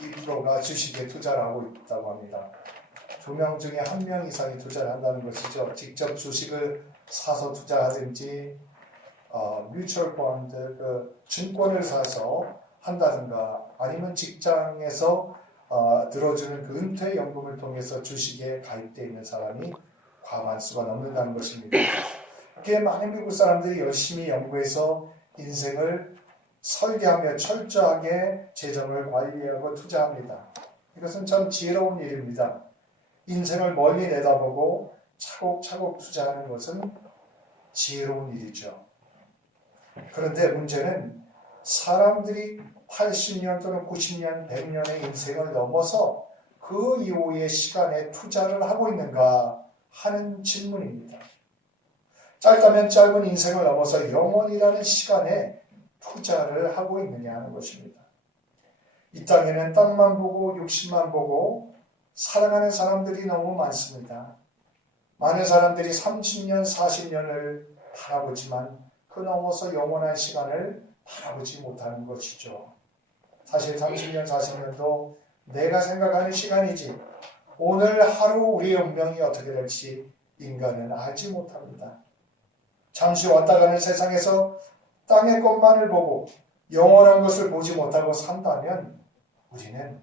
2%가 주식에 투자를 하고 있다고 합니다. 2명 중에 1명 이상이 투자를 한다는 것이죠. 직접 주식을 사서 투자하든지 뮤추얼 펀드, 증권을 사서 한다든가 아니면 직장에서 들어주는 그 은퇴연금을 통해서 주식에 가입되어 있는 사람이 과반수가 넘는다는 것입니다. 이렇게 많은 미국 사람들이 열심히 연구해서 인생을 설계하며 철저하게 재정을 관리하고 투자합니다. 이것은 참 지혜로운 일입니다. 인생을 멀리 내다보고 차곡차곡 투자하는 것은 지혜로운 일이죠. 그런데 문제는 사람들이 80년 또는 90년, 100년의 인생을 넘어서 그 이후의 시간에 투자를 하고 있는가 하는 질문입니다. 짧다면 짧은 인생을 넘어서 영원이라는 시간에 투자를 하고 있느냐 하는 것입니다. 이 땅에는 땅만 보고 육신만 보고 살아가는 사람들이 너무 많습니다. 많은 사람들이 30년, 40년을 바라보지만 그 넘어서 영원한 시간을 바라보지 못하는 것이죠. 사실 30년, 40년도 내가 생각하는 시간이지 오늘 하루 우리의 운명이 어떻게 될지 인간은 알지 못합니다. 잠시 왔다 가는 세상에서 땅의 것만을 보고 영원한 것을 보지 못하고 산다면 우리는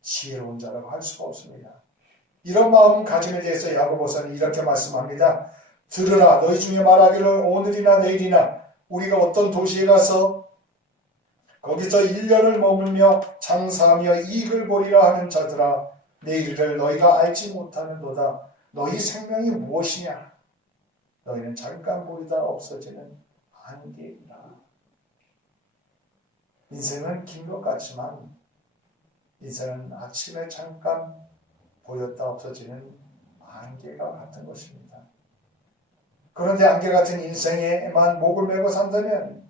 지혜로운 자라고 할 수가 없습니다. 이런 마음가짐에 대해서 야고보서는 이렇게 말씀합니다. 들으라, 너희 중에 말하기를 오늘이나 내일이나 우리가 어떤 도시에 가서 거기서 1년을 머물며 장사하며 이익을 보리라 하는 자들아, 내일을 너희가 알지 못하는도다. 너희 생명이 무엇이냐? 너희는 잠깐 보이다 없어지는 안개이라. 인생은 긴 것 같지만 인생은 아침에 잠깐 보였다 없어지는 안개가 같은 것입니다. 그런데 안개 같은 인생에만 목을 메고 산다면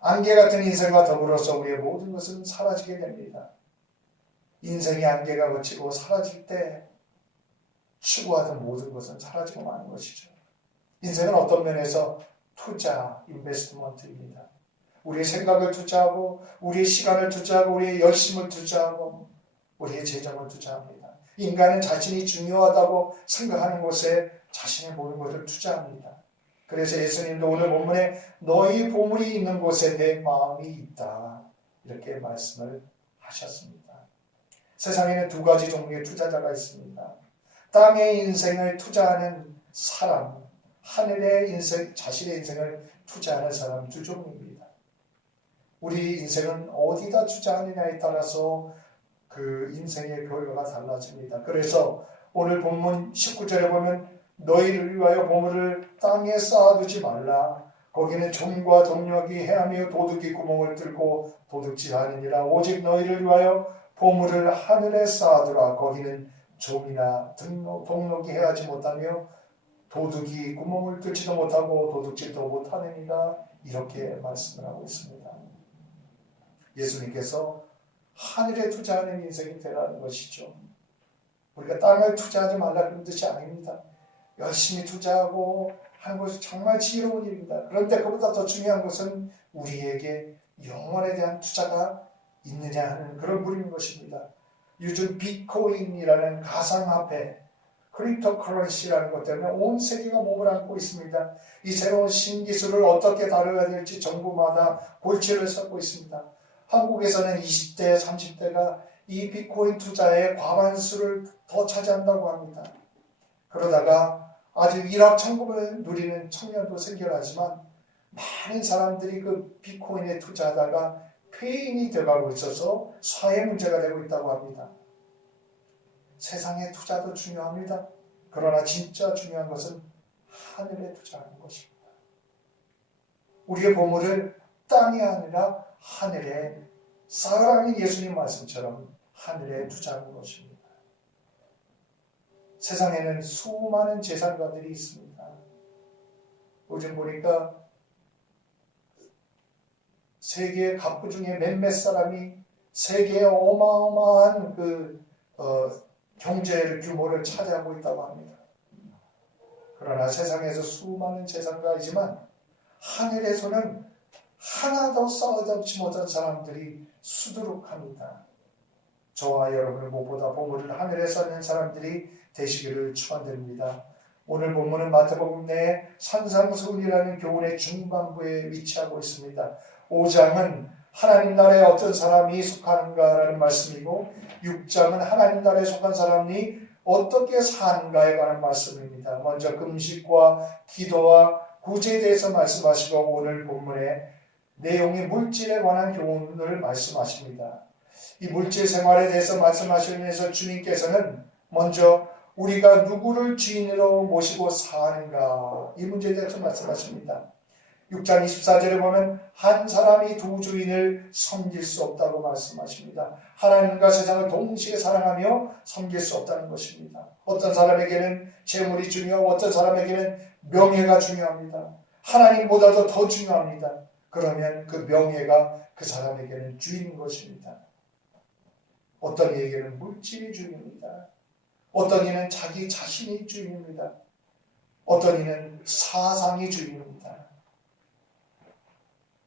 안개 같은 인생과 더불어서 우리의 모든 것은 사라지게 됩니다. 인생의 안개가 거치고 사라질 때 추구하던 모든 것은 사라지고 마는 것이죠. 인생은 어떤 면에서 투자, 인베스트먼트입니다. 우리의 생각을 투자하고 우리의 시간을 투자하고 우리의 열심을 투자하고 우리의 재정을 투자합니다. 인간은 자신이 중요하다고 생각하는 곳에 자신의 모든 것을 투자합니다. 그래서 예수님도 오늘 본문에 너희 보물이 있는 곳에 내 마음이 있다 이렇게 말씀을 하셨습니다. 세상에는 두 가지 종류의 투자자가 있습니다. 땅의 인생을 투자하는 사람, 하늘의 인생, 자신의 인생을 투자하는 사람 두 종류입니다. 우리 인생은 어디다 투자하느냐에 따라서 그 인생의 결과가 달라집니다. 그래서 오늘 본문 19절에 보면 너희를 위하여 보물을 땅에 쌓아두지 말라. 거기는 종과 동력이 해하며 도둑이 구멍을 뚫고 도둑질하느니라. 오직 너희를 위하여 보물을 하늘에 쌓아두라. 거기는 종이나 동력이 해하지 못하며 도둑이 구멍을 뚫지도 못하고 도둑질도 못하느니라. 이렇게 말씀을 하고 있습니다. 예수님께서 하늘에 투자하는 인생이 되라는 것이죠. 우리가 땅을 투자하지 말라는 뜻이 아닙니다. 열심히 투자하고 하는 것이 정말 지혜로운 일입니다. 그런데 그보다 더 중요한 것은 우리에게 영혼에 대한 투자가 있느냐 하는 그런 물음인 것입니다. 요즘 비트코인이라는 가상화폐, 크립토커런시라는 것 때문에 온 세계가 몸을 앓고 있습니다. 이 새로운 신기술을 어떻게 다뤄야 될지 정부마다 골치를 썩고 있습니다. 한국에서는 20대, 30대가 이 비트코인 투자의 과반수를 더 차지한다고 합니다. 그러다가 아주 일확천금을 누리는 청년도 생겨나지만 많은 사람들이 그 비트코인에 투자하다가 폐인이 되어가고 있어서 사회 문제가 되고 있다고 합니다. 세상의 투자도 중요합니다. 그러나 진짜 중요한 것은 하늘에 투자하는 것입니다. 우리의 보물을 땅이 아니라 하늘에 쌓으라는 예수님 말씀처럼 하늘에 투자하는 것입니다. 세상에는 수많은 재산가들이 있습니다. 요즘 보니까 세계의 갑부 중에 몇몇 사람이 세계의 어마어마한 경제 규모를 차지하고 있다고 합니다. 그러나 세상에서 수많은 재산가이지만 하늘에서는 하나도 쌓아놓지 못한 사람들이 수두룩합니다. 저와 여러분을 무엇보다 보물을 하늘에 쌓는 사람들이 되시기를 축원드립니다. 오늘 본문은 마태복음 내 산상수훈이라는 교훈의 중반부에 위치하고 있습니다. 5장은 하나님 나라에 어떤 사람이 속하는가라는 말씀이고 6장은 하나님 나라에 속한 사람이 어떻게 사는가에 관한 말씀입니다. 먼저 금식과 기도와 구제에 대해서 말씀하시고 오늘 본문의 내용이 물질에 관한 교훈을 말씀하십니다. 이 물질 생활에 대해서 말씀하시면서 주님께서는 먼저 우리가 누구를 주인으로 모시고 사는가 이 문제에 대해서 말씀하십니다. 6장 24절에 보면 한 사람이 두 주인을 섬길 수 없다고 말씀하십니다. 하나님과 세상을 동시에 사랑하며 섬길 수 없다는 것입니다. 어떤 사람에게는 재물이 중요하고 어떤 사람에게는 명예가 중요합니다. 하나님보다도 더 중요합니다. 그러면 그 명예가 그 사람에게는 주인 것입니다. 어떤 이에게는 물질이 주인입니다. 어떤 이는 자기 자신이 주인입니다. 어떤 이는 사상이 주인입니다.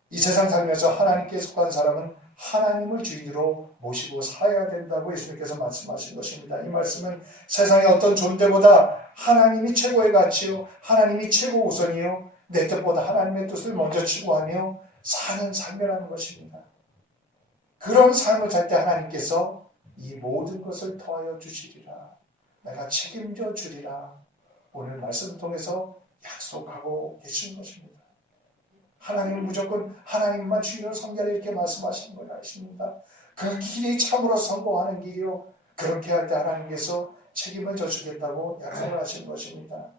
이 세상 살면서 하나님께 속한 사람은 하나님을 주인으로 모시고 살아야 된다고 예수님께서 말씀하신 것입니다. 이 말씀은 세상의 어떤 존재보다 하나님이 최고의 가치요, 하나님이 최고 우선이요, 내 뜻보다 하나님의 뜻을 먼저 추구하며 사는 삶이라는 것입니다. 그런 삶을 살 때 하나님께서 이 모든 것을 더하여 주시리라. 내가 책임져 주리라. 오늘 말씀을 통해서 약속하고 계신 것입니다. 하나님은 무조건 하나님만 주인으로 섬겨라 이렇게 말씀하시는 걸 아십니다. 그 길이 참으로 성공하는 길이요. 그렇게 할 때 하나님께서 책임을 져주겠다고 약속을 하신 것입니다.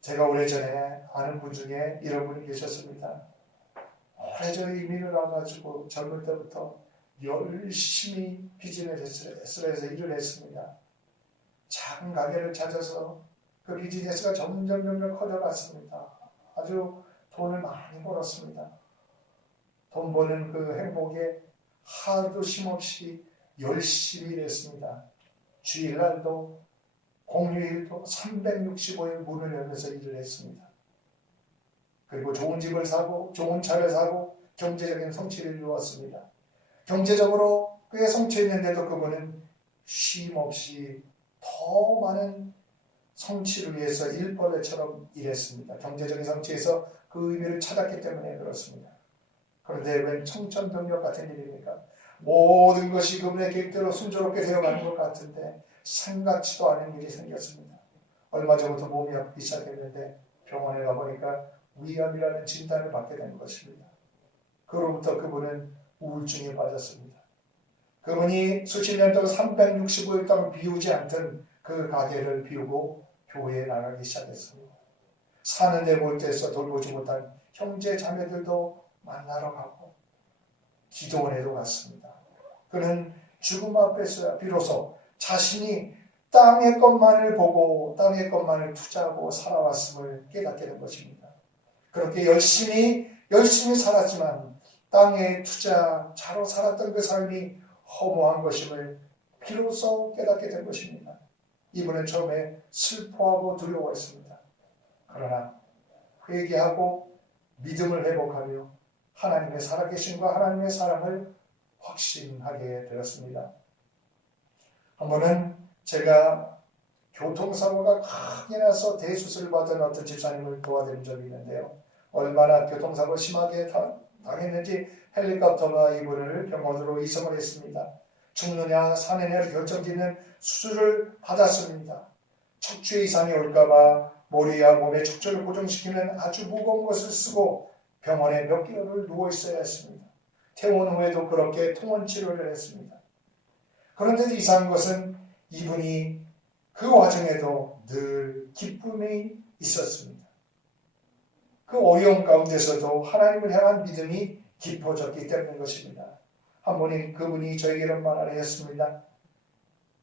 제가 오래전에 아는 분 중에 이런 분이 계셨습니다. 오래전에 이민을 와가지고 젊을 때부터 열심히 비즈니스를 해서 일을 했습니다. 작은 가게를 찾아서 그 비즈니스가 점점 커져갔습니다. 아주 돈을 많이 벌었습니다. 돈 버는 그 행복에 하루도 쉼없이 열심히 일했습니다. 주일날도 공휴일도 365일 문을 열면서 일을 했습니다. 그리고 좋은 집을 사고 좋은 차를 사고 경제적인 성취를 이루었습니다. 경제적으로 꽤 성취했는데도 그분은 쉼없이 더 많은 성취를 위해서 일벌레처럼 일했습니다. 경제적인 성취에서 그 의미를 찾았기 때문에 그렇습니다. 그런데 웬 청천벽력 같은 일입니까? 모든 것이 그분의 계획대로 순조롭게 되어가는 것 같은데 생각지도 않은 일이 생겼습니다. 얼마 전부터 몸이 아프기 시작했는데 병원에 가보니까 위암이라는 진단을 받게 된 것입니다. 그로부터 그분은 우울증에 빠졌습니다. 그분이 수십 년 동안 365일 동안 비우지 않던 그 가게를 비우고 교회에 나가기 시작했습니다. 사는데 볼 때서 돌보지 못한 형제 자매들도 만나러 가고 기도원에도 갔습니다. 그는 죽음 앞에서야 비로소 자신이 땅의 것만을 보고 땅의 것만을 투자하고 살아왔음을 깨닫게 된 것입니다. 그렇게 열심히 살았지만 땅에 투자자로 살았던 그 삶이 허무한 것임을 비로소 깨닫게 된 것입니다. 이분은 처음에 슬퍼하고 두려워했습니다. 그러나 회개하고 믿음을 회복하며 하나님의 살아계심과 하나님의 사랑을 확신하게 되었습니다. 한 번은 제가 교통사고가 크게 나서 대수술을 받은 어떤 집사님을 도와드린 적이 있는데요. 얼마나 교통사고 심하게 당했는지 헬리콥터가 이분을 병원으로 이송을 했습니다. 죽느냐 사느냐를 결정짓는 수술을 받았습니다. 척추에 이상이 올까봐 머리와 몸의 척추를 고정시키는 아주 무거운 것을 쓰고 병원에 몇 개월을 누워 있어야 했습니다. 퇴원 후에도 그렇게 통원 치료를 했습니다. 그런데도 이상한 것은 이분이 그 와중에도 늘 기쁨이 있었습니다. 그 어려움 가운데서도 하나님을 향한 믿음이 깊어졌기 때문인 것입니다. 한 번이 그분이 저에게 이런 말을 하셨습니다.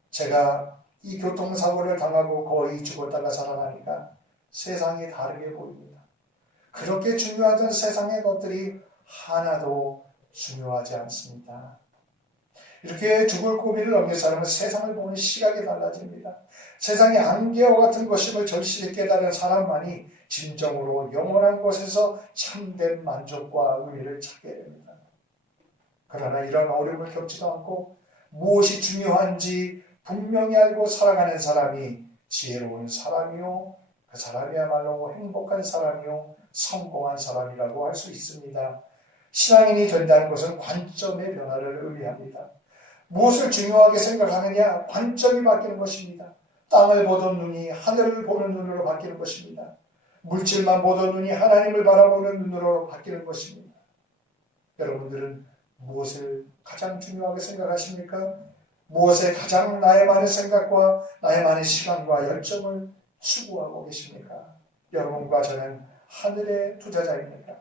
제가 이 교통사고를 당하고 거의 죽었다가 살아나니까 세상이 다르게 보입니다. 그렇게 중요하던 세상의 것들이 하나도 중요하지 않습니다. 이렇게 죽을 고비를 넘긴 사람은 세상을 보는 시각이 달라집니다. 세상이 안개와 같은 것임을 절실히 깨달은 사람만이 진정으로 영원한 곳에서 참된 만족과 의미를 찾게 됩니다. 그러나 이런 어려움을 겪지도 않고 무엇이 중요한지 분명히 알고 살아가는 사람이 지혜로운 사람이요, 그 사람이야말로 행복한 사람이요, 성공한 사람이라고 할 수 있습니다. 신앙인이 된다는 것은 관점의 변화를 의미합니다. 무엇을 중요하게 생각하느냐? 관점이 바뀌는 것입니다. 땅을 보던 눈이 하늘을 보는 눈으로 바뀌는 것입니다. 물질만 보던 눈이 하나님을 바라보는 눈으로 바뀌는 것입니다. 여러분들은 무엇을 가장 중요하게 생각하십니까? 무엇에 가장 나의 많은 생각과 나의 많은 시간과 열정을 추구하고 계십니까? 여러분과 저는 하늘의 투자자입니다.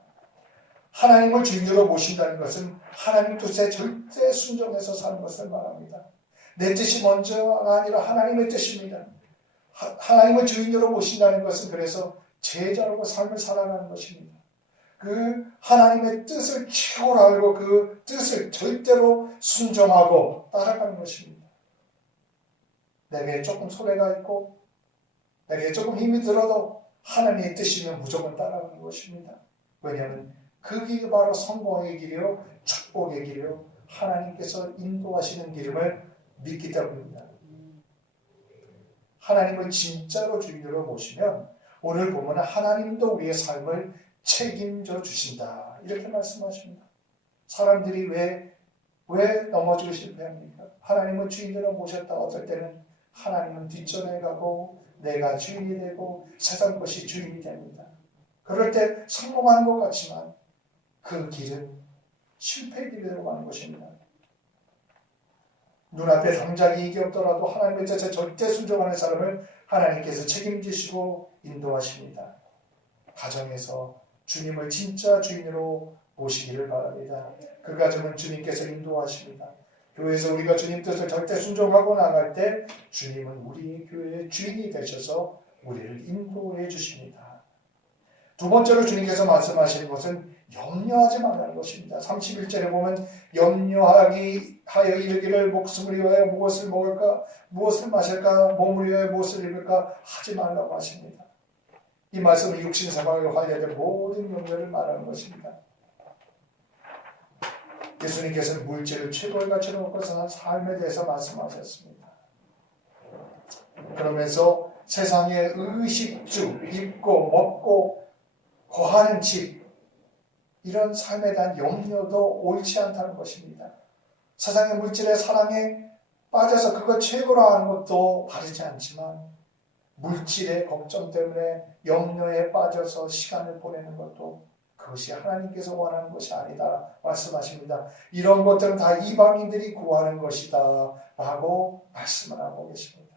하나님을 주인으로 모신다는 것은 하나님 뜻에 절대 순종해서 사는 것을 말합니다. 내 뜻이 먼저가 아니라 하나님의 뜻입니다. 하나님을 주인으로 모신다는 것은 그래서 제자로 삶을 살아가는 것입니다. 그 하나님의 뜻을 최고로 알고 그 뜻을 절대로 순종하고 따라가는 것입니다. 내게 조금 소외가 있고 내게 조금 힘이 들어도 하나님의 뜻이면 무조건 따라가는 것입니다. 왜냐하면 그 길이 바로 성공의 길이요, 축복의 길이요, 하나님께서 인도하시는 길임을 믿기 때문입니다. 하나님을 진짜로 주인으로 모시면 오늘 보면 하나님도 우리의 삶을 책임져 주신다. 이렇게 말씀하십니다. 사람들이 왜 넘어지고 실패합니까? 하나님은 주인으로 모셨다. 어떨 때는 하나님은 뒷전에 가고 내가 주인이 되고 세상 것이 주인이 됩니다. 그럴 때 성공하는 것 같지만 그 길은 실패의 길로 가는 것입니다. 눈앞에 당장 이익이 없더라도 하나님의 뜻에 절대 순종하는 사람을 하나님께서 책임지시고 인도하십니다. 가정에서 주님을 진짜 주인으로 모시기를 바랍니다. 그 가정은 주님께서 인도하십니다. 교회에서 우리가 주님 뜻을 절대 순종하고 나갈 때 주님은 우리 교회의 주인이 되셔서 우리를 인도해 주십니다. 두 번째로 주님께서 말씀하시는 것은 염려하지 말라는 것입니다. 31절에 보면 염려하여 이르기를 목숨을 위하여 무엇을 먹을까, 무엇을 마실까, 몸을 위하여 무엇을 입을까 하지 말라고 하십니다. 이 말씀은 육신 사방에 관련된 모든 염려를 말하는 것입니다. 예수님께서는 물질을 최고의 가치로 놓고 사는 삶에 대해서 말씀하셨습니다. 그러면서 세상의 의식주, 입고 먹고 거하는 집, 이런 삶에 대한 염려도 옳지 않다는 것입니다. 세상의 물질의 사랑에 빠져서 그걸 최고로 하는 것도 바르지 않지만 물질의 걱정 때문에 염려에 빠져서 시간을 보내는 것도 그것이 하나님께서 원하는 것이 아니다 말씀하십니다. 이런 것들은 다 이방인들이 구하는 것이다 라고 말씀을 하고 계십니다.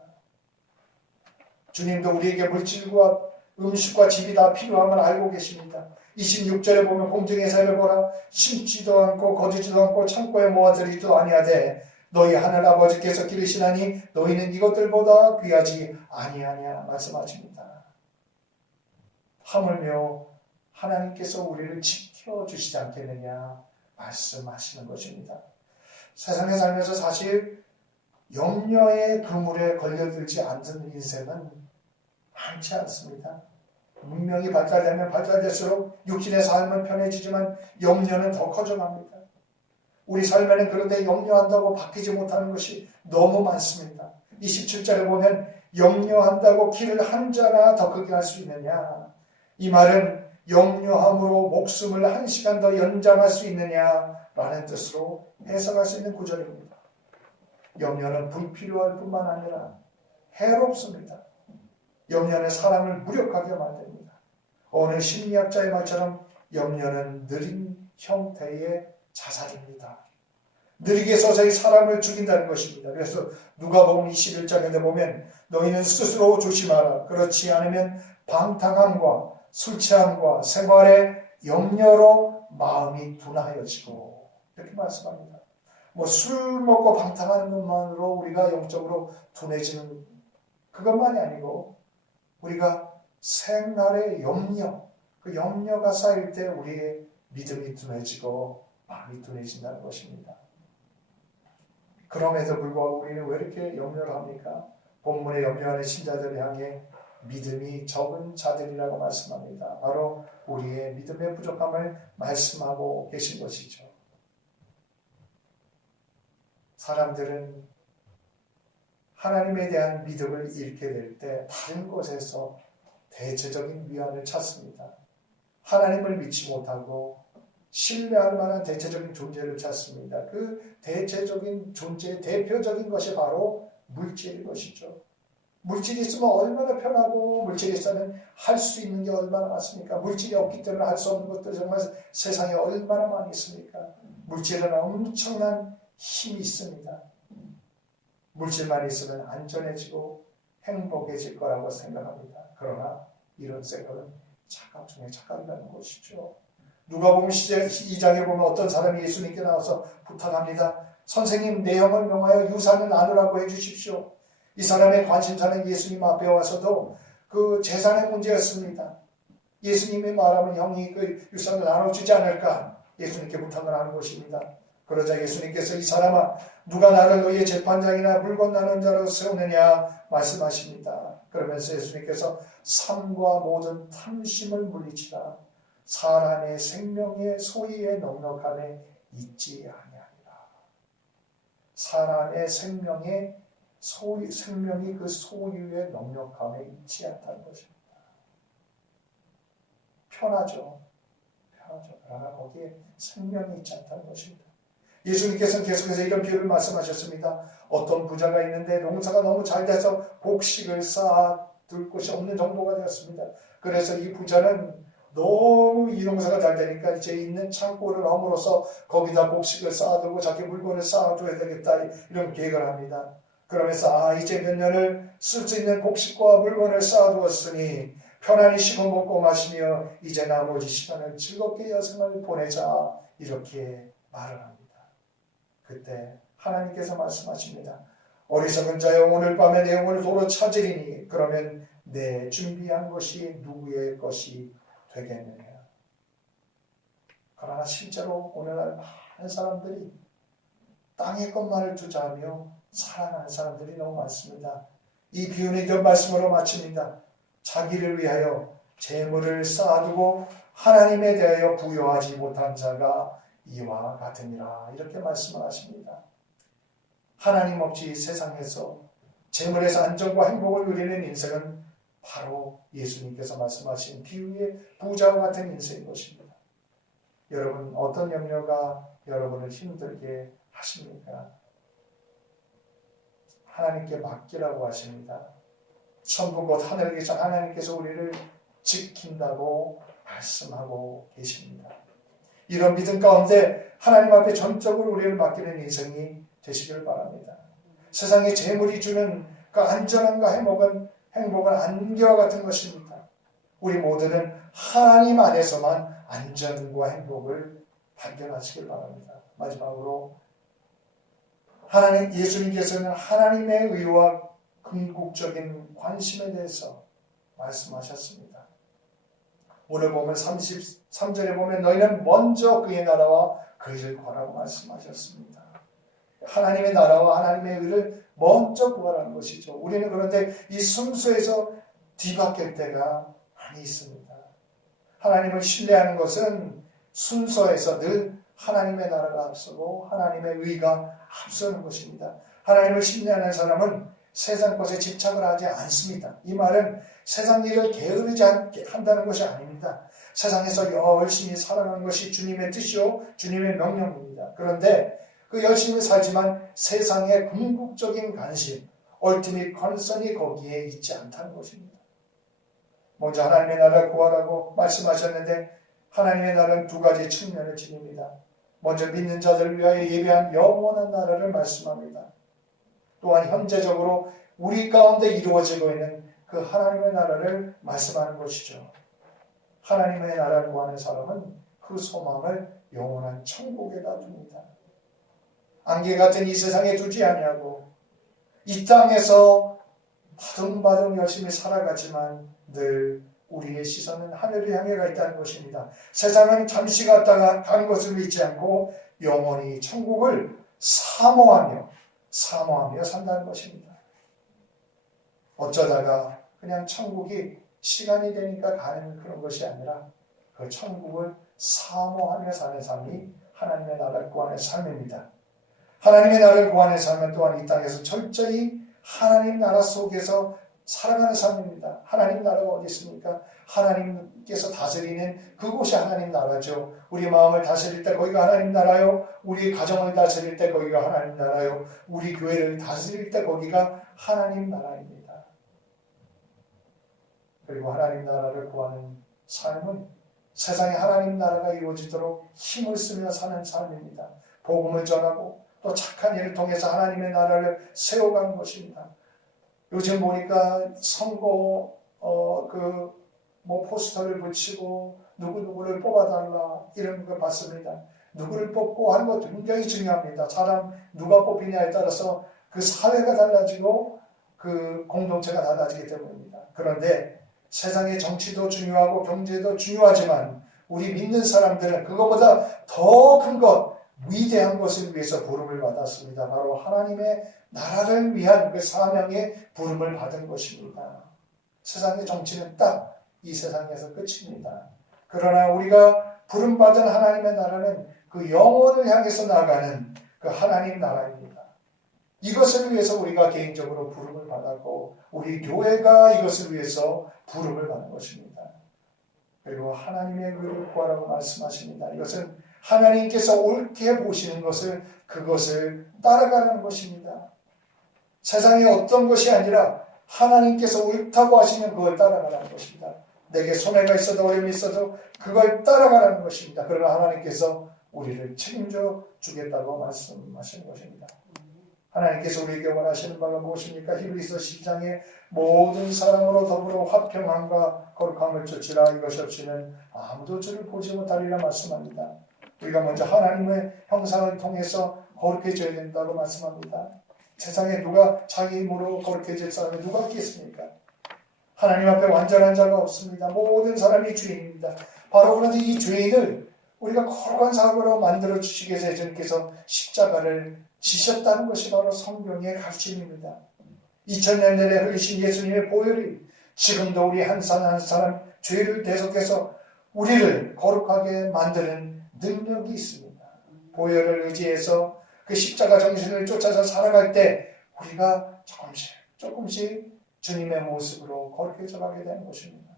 주님도 우리에게 물질과 음식과 집이 다 필요함을 알고 계십니다. 26절에 보면 공중의 새를 보라. 심지도 않고 거두지도 않고 창고에 모아들이지도 아니하되 너희 하늘 아버지께서 기르시나니 너희는 이것들보다 귀하지 아니하냐 말씀하십니다. 하물며 하나님께서 우리를 지켜주시지 않겠느냐 말씀하시는 것입니다. 세상에 살면서 사실 염려의 그물에 걸려들지 않는 인생은 많지 않습니다. 문명이 발달되면 발달될수록 육신의 삶은 편해지지만 염려는 더 커져갑니다. 우리 삶에는 그런데 염려한다고 바뀌지 못하는 것이 너무 많습니다. 27절에 보면 염려한다고 길을 한 자나 더 크게 할 수 있느냐. 이 말은 염려함으로 목숨을 1시간 더 연장할 수 있느냐라는 뜻으로 해석할 수 있는 구절입니다. 염려는 불필요할 뿐만 아니라 해롭습니다. 염려는 사람을 무력하게 만듭니다. 어느 심리학자의 말처럼 염려는 느린 형태의 자살입니다. 느리게 서서히 사람을 죽인다는 것입니다. 그래서 누가복음 21장에 보면 너희는 스스로 조심하라. 그렇지 않으면 방탕함과 술 취함과 생활의 염려로 마음이 둔하여지고 이렇게 말씀합니다. 술 먹고 방탕하는 것만으로 우리가 영적으로 둔해지는 그것만이 아니고 우리가 생활의 염려, 그 염려가 쌓일 때 우리의 믿음이 둔해지고 마음이 둔해진다는 것입니다. 그럼에도 불구하고 우리는 왜 이렇게 염려를 합니까? 본문에 염려하는 신자들을 향해 믿음이 적은 자들이라고 말씀합니다. 바로 우리의 믿음의 부족함을 말씀하고 계신 것이죠. 사람들은 하나님에 대한 믿음을 잃게 될 때 다른 곳에서 대체적인 위안을 찾습니다. 하나님을 믿지 못하고 신뢰할 만한 대체적인 존재를 찾습니다. 그 대체적인 존재의 대표적인 것이 바로 물질인 것이죠. 물질이 있으면 얼마나 편하고 물질이 있으면 할 수 있는 게 얼마나 많습니까? 물질이 없기 때문에 할 수 없는 것들 정말 세상에 얼마나 많이 있습니까? 물질은 엄청난 힘이 있습니다. 물질만 있으면 안전해지고 행복해질 거라고 생각합니다. 그러나 이런 생각은 착각 중에 착각이라는 것이죠. 누가복음 2장에 보면 어떤 사람이 예수님께 나와서 부탁합니다. 선생님, 내 형을 명하여 유산을 나누라고 해주십시오. 이 사람의 관심사는 예수님 앞에 와서도 그 재산의 문제였습니다. 예수님이 말하면 형이 그 유산을 나눠주지 않을까? 예수님께 부탁을 하는 것입니다. 그러자 예수님께서 이 사람아, 누가 나를 너희의 재판장이나 물건 나눈 자로 세우느냐 말씀하십니다. 그러면서 예수님께서 삶과 모든 탐심을 물리치라. 사람의 생명의 소유의 넉넉함에 있지 아니하리라. 사람의 생명이 그 소유의 넉넉함에 있지 않다는 것입니다. 편하죠. 그러나 거기에 생명이 있지 않다는 것입니다. 예수님께서는 계속해서 이런 비유를 말씀하셨습니다. 어떤 부자가 있는데 농사가 너무 잘 돼서 곡식을 쌓아둘 곳이 없는 정도가 되었습니다. 그래서 이 부자는 너무 이 농사가 잘 되니까 이제 있는 창고를 허물어서 거기다 곡식을 쌓아두고 자기 물건을 쌓아줘야 되겠다, 이런 계획을 합니다. 그러면서 이제 몇 년을 쓸 수 있는 곡식과 물건을 쌓아두었으니 편안히 쉬고 먹고 마시며 이제 나머지 시간을 즐겁게 여생을 보내자, 이렇게 말을 합니다. 그때 하나님께서 말씀하십니다. 어리석은 자여, 오늘 밤에 내 영혼을 도로 찾으리니 그러면 내 준비한 것이 누구의 것이 되겠느냐. 그러나 실제로 오늘날 많은 사람들이 땅의 것만을 투자하며 살아가는 사람들이 너무 많습니다. 이 비유는 이런 말씀으로 마칩니다. 자기를 위하여 재물을 쌓아두고 하나님에 대하여 부여하지 못한 자가 이와 같으니라, 이렇게 말씀을 하십니다. 하나님 없이 세상에서 재물에서 안정과 행복을 누리는 인생은 바로 예수님께서 말씀하신 비유의 부자와 같은 인생인 것입니다. 여러분, 어떤 염려가 여러분을 힘들게 하십니까? 하나님께 맡기라고 하십니다. 천국 곧 하늘에 계신 하나님께서 우리를 지킨다고 말씀하고 계십니다. 이런 믿음 가운데 하나님 앞에 전적으로 우리를 맡기는 인생이 되시길 바랍니다. 세상의 재물이 주는 그 안전함과 행복은 안개와 같은 것입니다. 우리 모두는 하나님 안에서만 안전과 행복을 발견하시길 바랍니다. 마지막으로 예수님께서는 하나님의 의와 궁극적인 관심에 대해서 말씀하셨습니다. 오늘 보면 33절에 보면 너희는 먼저 그의 나라와 그의 일을 구하라고 말씀하셨습니다. 하나님의 나라와 하나님의 의를 먼저 구하라는 것이죠. 우리는 그런데 이 순서에서 뒤바뀔 때가 많이 있습니다. 하나님을 신뢰하는 것은 순서에서 늘 하나님의 나라가 앞서고 하나님의 의가 앞서는 것입니다. 하나님을 신뢰하는 사람은 세상 것에 집착을 하지 않습니다. 이 말은 세상 일을 게으르지 않게 한다는 것이 아닙니다. 세상에서 열심히 살아가는 것이 주님의 뜻이요 주님의 명령입니다. 그런데 그 열심히 살지만 세상의 궁극적인 관심, 얼티밋 컨선이 거기에 있지 않다는 것입니다. 먼저 하나님의 나라를 구하라고 말씀하셨는데 하나님의 나라는 두 가지 측면을 지닙니다. 먼저 믿는 자들을 위하여 예배한 영원한 나라를 말씀합니다. 또한 현재적으로 우리 가운데 이루어지고 있는 그 하나님의 나라를 말씀하는 것이죠. 하나님의 나라를 구하는 사람은 그 소망을 영원한 천국에다 둡니다. 안개 같은 이 세상에 두지 아니하고 이 땅에서 바둥바둥 열심히 살아가지만 늘 우리의 시선은 하늘을 향해 가 있다는 것입니다. 세상은 잠시 갔다가 가는 것을 믿지 않고 영원히 천국을 사모하며 산다는 것입니다. 어쩌다가 그냥 천국이 시간이 되니까 가는 그런 것이 아니라 그 천국을 사모하며 사는 삶이 하나님의 나라를 구하는 삶입니다. 하나님의 나라를 구하는 삶은 또한 이 땅에서 철저히 하나님 나라 속에서 살아가는 삶입니다. 하나님 나라가 어디 있습니까? 하나님께서 다스리는 그곳이 하나님 나라죠. 우리 마음을 다스릴 때 거기가 하나님 나라요. 우리 가정을 다스릴 때 거기가 하나님 나라요. 우리 교회를 다스릴 때 거기가 하나님 나라입니다. 그리고 하나님 나라를 구하는 삶은 세상에 하나님 나라가 이루어지도록 힘을 쓰며 사는 삶입니다. 복음을 전하고 또 착한 일을 통해서 하나님의 나라를 세워가는 것입니다. 요즘 보니까 선거 포스터를 붙이고 누구누구를 뽑아달라 이런 거 봤습니다. 누구를 뽑고 하는 것도 굉장히 중요합니다. 사람 누가 뽑히냐에 따라서 그 사회가 달라지고 그 공동체가 달라지기 때문입니다. 그런데 세상의 정치도 중요하고 경제도 중요하지만 우리 믿는 사람들은 그것보다 더 큰 것, 위대한 것을 위해서 부름을 받았습니다. 바로 하나님의 나라를 위한 그 사명의 부름을 받은 것입니다. 세상의 정치는 딱 이 세상에서 끝입니다. 그러나 우리가 부름받은 하나님의 나라는 그 영혼을 향해서 나가는 그 하나님 나라입니다. 이것을 위해서 우리가 개인적으로 부름을 받았고 우리 교회가 이것을 위해서 부름을 받는 것입니다. 그리고 하나님의 의를 구하라고 말씀하십니다. 이것은 하나님께서 옳게 보시는 것을 그것을 따라가는 것입니다. 세상에 어떤 것이 아니라 하나님께서 옳다고 하시면 그걸 따라가라는 것입니다. 내게 손해가 있어도 어려움이 있어도 그걸 따라가라는 것입니다. 그러나 하나님께서 우리를 책임져 주겠다고 말씀하시는 것입니다. 하나님께서 우리에게 원하시는 바가 무엇입니까? 히브리서 12장에 모든 사람으로 더불어 화평함과 거룩함을 쫓으라. 이것이 없이는 아무도 주를 보지 못하리라 말씀합니다. 우리가 먼저 하나님의 형상을 통해서 거룩해져야 된다고 말씀합니다. 세상에 누가 자기 힘으로 거룩해질 사람이 누가 있겠습니까? 하나님 앞에 완전한 자가 없습니다. 모든 사람이 죄인입니다. 바로 그런데 이 죄인을 우리가 거룩한 사람으로 만들어 주시기 위해서 예수님께서 십자가를 지셨다는 것이 바로 성경의 가르침입니다. 2000년 전에 흘리신 예수님의 보혈이 지금도 우리 한 사람 한 사람 죄를 대속해서 우리를 거룩하게 만드는 능력이 있습니다. 보혈을 의지해서 그 십자가 정신을 쫓아서 살아갈 때 우리가 조금씩 주님의 모습으로 거룩해져 가게 되는 것입니다.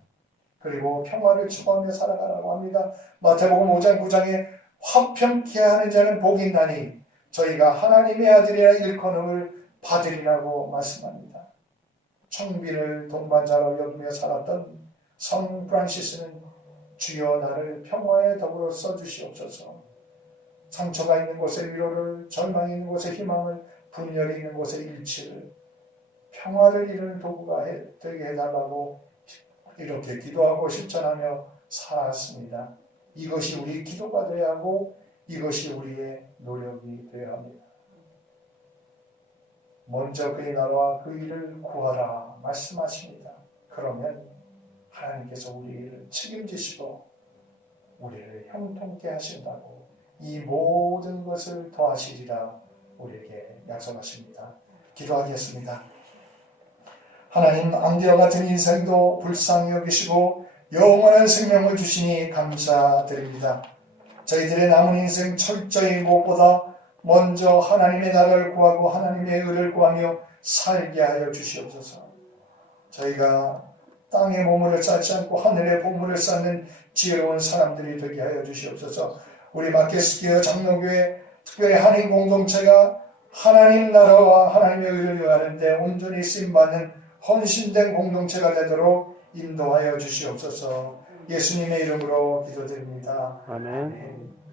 그리고 평화를 추구하며 살아가라고 합니다. 마태복음 5장 9장에 화평케 하는 자는 복이 있나니 저희가 하나님의 아들이라 일컬음을 받으리라고 말씀합니다. 청비를 동반자로 여기며 살았던 성 프란시스는 주여 나를 평화에 더불어 써주시옵소서. 상처가 있는 곳에 위로를, 절망이 있는 곳에 희망을, 분열이 있는 곳에 일치를, 평화를 이루는 도구가 되게 해달라고 이렇게 기도하고 실천하며 살았습니다. 이것이 우리 기도가 되어야 하고 이것이 우리의 노력이 되어야 합니다. 먼저 그의 나라와 그 일을 구하라 말씀하십니다. 그러면 하나님께서 우리를 책임지시고 우리를 형통케 하신다고 이 모든 것을 더하시리라 우리에게 약속하십니다. 기도하겠습니다. 하나님, 안개와 같은 인생도 불쌍히 여기시고 영원한 생명을 주시니 감사드립니다. 저희들의 남은 인생 철저히 무엇보다 먼저 하나님의 나라를 구하고 하나님의 의를 구하며 살게 하여 주시옵소서. 저희가 땅의 보물을 쌓지 않고 하늘의 보물을 쌓는 지혜로운 사람들이 되게 하여 주시옵소서. 우리 마켓스키어 장로교회 특별히 한인 공동체가 하나님 나라와 하나님의 의를 위하는데 온전히 쓰임받는 헌신된 공동체가 되도록 인도하여 주시옵소서. 예수님의 이름으로 기도드립니다. 아멘. 아멘.